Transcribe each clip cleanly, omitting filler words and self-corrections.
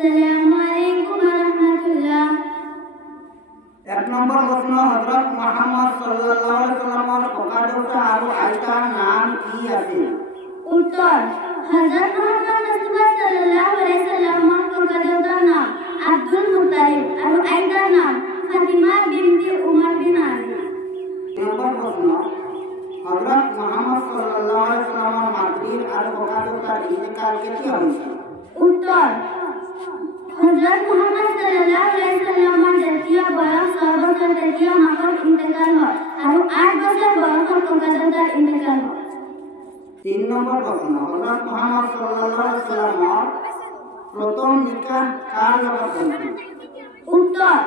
আসসালামু আলাইকুম ওয়া রাহমাতুল্লাহ। এক নম্বর প্রশ্ন, হযরত মুহাম্মদ সাল্লাল্লাহু আলাইহি ওয়াসাল্লামের ককাদেউতা আর আয়েশার নাম কি আছে? উত্তর, হযরত মুহাম্মদ মুস্তাফা সাল্লাল্লাহু আলাইহি ওয়াসাল্লামের ককাদেউতার নাম আব্দুল মুত্তালিব আর আয়েশার নাম ফাতিমা বিনতে উমর বিন আজিজ। নম্বর প্রশ্ন, হযরত মুহাম্মদ সাল্লাল্লাহু আলাইহি ওয়াসাল্লামের মাতৃর আর ককাদেউতার ইন্তেকাল কেতে হয়েছে? উত্তর, হযরত মুহাম্মদ সাল্লাল্লাহু আলাইহি ওয়াসাল্লামের জাতীয় বয়স 6 বছর জাতীয় মাতার ইন্তেকাল হয় আর 8 বছর বয়সের ককাদেউতার ইন্তেকাল হয়। 3 নম্বর প্রশ্ন, হযরত মুহাম্মদ সাল্লাল্লাহু আলাইহি ওয়াসাল্লামের প্রথম নিকাহ কার লগত হয়েছিল? উত্তর,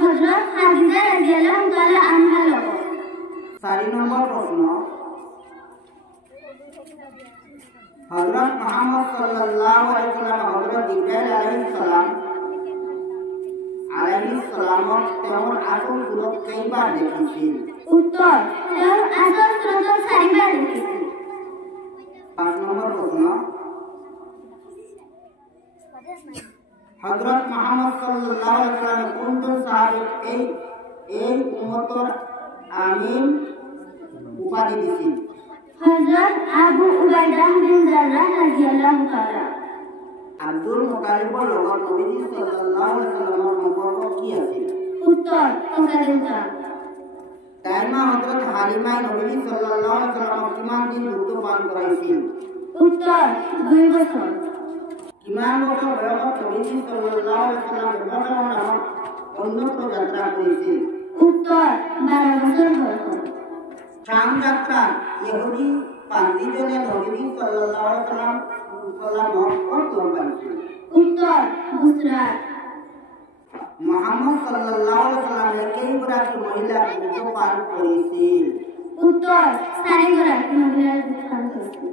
হযরত খাদিজা রাদিয়াল্লাহু তাআলা আনহার লগত। 4 নম্বর প্রশ্ন, হযরত মুহাম্মদ সাল্লাল্লাহু আলাইহি ওয়াসাল্লাম হযরত জিবরাইল আলাইহিস সালাম তেমন আসল সুরত কয়বার দেখেছেন? উত্তর, তার আসল সুরত 4 বার দেখেছেন। 5 নম্বর প্রশ্ন, হযরত মুহাম্মদ সাল্লাল্লাহু আলাইহি ওয়াসাল্লাম কোন সাহাবীকে এই উম্মতের আমিন উপাধি দিয়েছেন? হযরত আবু উবাইদা বিন জাররাহ রাদিয়াল্লাহু তাআলা। আব্দুল মুত্তালিবের লগত নবী সাল্লাল্লাহু আলাইহি ওয়াসাল্লামের সম্পর্ক কি আছে? উত্তর, ককাদেউতা। তাইমা হযরত হালিমা নবী সাল্লাল্লাহু আলাইহি ওয়াসাল্লাম কিমান দিন দুধ পান করাইছেন? উত্তর, 2 বছর। কিমান বছর বয়সত নবী সাল্লাল্লাহু আলাইহি ওয়াসাল্লাম বেদরগাহ নামক উন্নত যাত্রা করেছেন? উত্তর, 12 বছর বয়স। শাম যাত্রা ইহুদি পান্ডিজনে নবী সাল্লাল্লাহু আলাইহি ওয়াসাল্লাম কত পাইছেন? উত্তর, গুজরাট। মুহাম্মদ সাল্লাল্লাহু আলাইহি ওয়াসাল্লাম কয়গৰাকী মহিলা দুধ পান কৰেছেন? উত্তৰ, 4 গৰাকী মহিলাৰ দুধ পান কৰিছিল।